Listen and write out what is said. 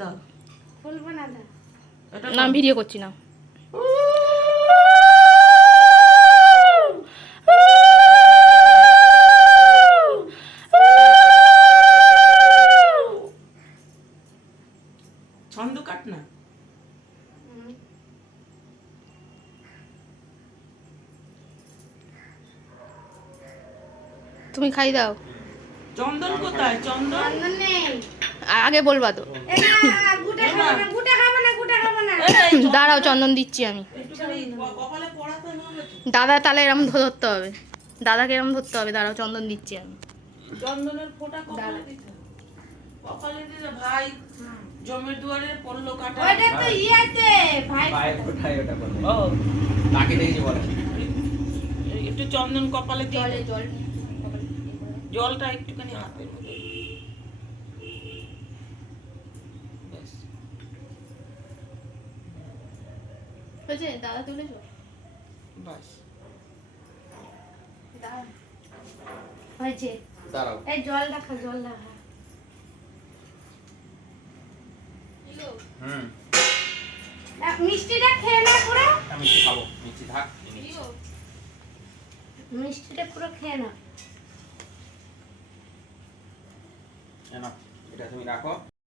দাও। খুলবো না দাও। এটা না ভিডিও করছি না। ছন্দ কাট না। তুমি খাই দাও। চন্দন কোথায়? চন্দন চন্দন নেই। আগে বলবা তো। এ না, গুটা খাবো না, গুটা খাবো না, গুটা খাবো না। এই দাঁড়াও, চন্দন দিচ্ছি আমি। একটুখানি কপালে পড়াতে হবে তো। দাদা তাহলে এরম ধরতে হবে, দাদাকে এরম ধরতে হবে। দাঁড়াও, চন্দন দিচ্ছি আমি। চন্দনের ফোঁটা কপালে দিতে হবে। কপালে দিলে ভাই জমের দুয়ারে পড়লো কাটা। ওইটা তো ইয়েতে ভাই। পায়ে কোথায় ওটা বলে? ও তাকে দেখি বলে। একটু চন্দন কপালে দিয়ে জলে দে। জল জলটা একটুখানি হাতের মধ্যে ব্যাস। হয়েছে? দাদা তুলেছো? বাস দাদা হয়েছে। দাঁড়াও। এই জল রাখা, জল রাখা। হুম। মিষ্টিটা খেয়ে না পুরো। আমি কি খাবো? মিষ্টি থাক। মিষ্টিটা পুরো খেয়ে না। না, এটা তুমি রাখো।